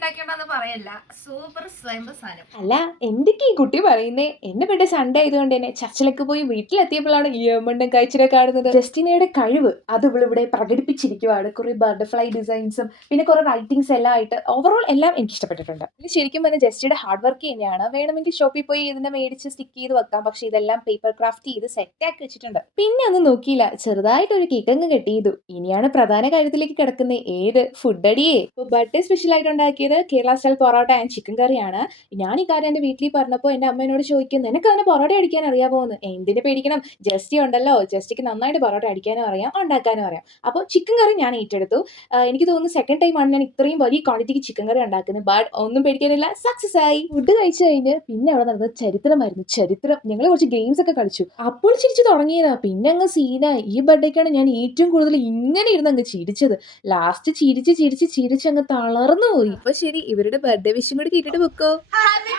ഉണ്ടാക്കിയോണ്ടെന്ന് പറയല്ല. സൂപ്പർ സ്വയംഭൂ സാധനം. അല്ല, എന്തൊക്കെ ഈ കുട്ടി പറയുന്നേ? എന്റെ ബർത്ത്ഡേ സൺഡേ ആയതുകൊണ്ട് തന്നെ ചർച്ചിലൊക്കെ പോയി വീട്ടിലെത്തിയപ്പോഴാണ് ഈ യമണ്ടും കഴിച്ചിനെ കാണുന്നത്. ജസ്റ്റിനയുടെ കഴിവ് അത് ഇവളിവിടെ പ്രകടിപ്പിച്ചിരിക്കുവാണ്. കുറെ ബട്ടർഫ്ലൈ ഡിസൈൻസും പിന്നെ കുറെ റൈറ്റിംഗ്സ് എല്ലാം ആയിട്ട് ഓവറോൾ എല്ലാം എനിക്ക് ഇഷ്ടപ്പെട്ടിട്ടുണ്ട്. ഇത് ശരിക്കും പറഞ്ഞാൽ ജസ്റ്റിയുടെ ഹാർഡ് വർക്ക് തന്നെയാണ്. വേണമെങ്കിൽ ഷോപ്പിൽ പോയി ഇതിനെ മേടിച്ച് സ്റ്റിക്ക് ചെയ്ത് വെക്കാം. പക്ഷെ ഇതെല്ലാം പേപ്പർ ക്രാഫ്റ്റ് ചെയ്ത് സെറ്റ് ആക്കി വെച്ചിട്ടുണ്ട്. പിന്നെ ഒന്നും നോക്കിയില്ല, ചെറുതായിട്ട് ഒരു കേക്ക് അങ്ങ് കട്ട് ചെയ്തു. ഇനിയാണ് പ്രധാന കാര്യത്തിലേക്ക് കിടക്കുന്നത്. ഏത് ഫുഡ് അടിയേ. ഇപ്പോൾ ബർത്ത്ഡേ സ്പെഷ്യൽ ആയിട്ട് ഉണ്ടാക്കിയത് Kerala style parotta and chicken കറിയാണ്. ഞാൻ ഈ കാര്യം എൻ്റെ വീട്ടിൽ പറഞ്ഞപ്പോൾ എൻ്റെ അമ്മ എന്നോട് ചോദിക്കും, നിനക്ക് അതിന് പൊറോട്ട അടിക്കാൻ അറിയാമോ എന്ന്. എന്തിന് പേടിക്കണം, ജസ്റ്റി ഉണ്ടല്ലോ, ജസ്റ്റിക്ക് നന്നായിട്ട് പൊറോട്ട അടിക്കാനും അറിയാം ഉണ്ടാക്കാനും അറിയാം. അപ്പോൾ ചിക്കൻ കറി ഞാൻ ഏറ്റെടുത്തു. എനിക്ക് തോന്നുന്നു സെക്കൻഡ് ടൈമാണ് ഞാൻ ഇത്രയും വലിയ ക്വാണ്ടിറ്റിക്ക് ചിക്കൻ കറി ഉണ്ടാക്കുന്നത്. ബട്ട് ഒന്നും പേടിക്കാനില്ല, സക്സസ് ആയി. ഫുഡ് കഴിച്ചു കഴിഞ്ഞ് പിന്നെ അവിടെ നടന്നത് ചരിത്രമായിരുന്നു. ചരിത്രം. ഞങ്ങൾ കുറച്ച് ഗെയിംസ് ഒക്കെ കളിച്ചു. അപ്പോൾ ചിരിച്ചു തുടങ്ങിയതാ, പിന്നെ അങ്ങ് സീനായി. ഈ ബർത്ത്ഡേക്കാണ് ഞാൻ ഏറ്റവും കൂടുതൽ ഇങ്ങനെ ഇരുന്ന് അങ്ങ് ചിരിച്ചത്. ലാസ്റ്റ് ചിരിച്ച് ചിരിച്ച് ചിരിച്ച് അങ്ങ് തളർന്നു പോയി. അപ്പൊ ശരി, ഇവരുടെ ബർത്ത്ഡേ വിഷും കൂടി കേട്ടിട്ട് വെക്കോ. ഹാപ്പി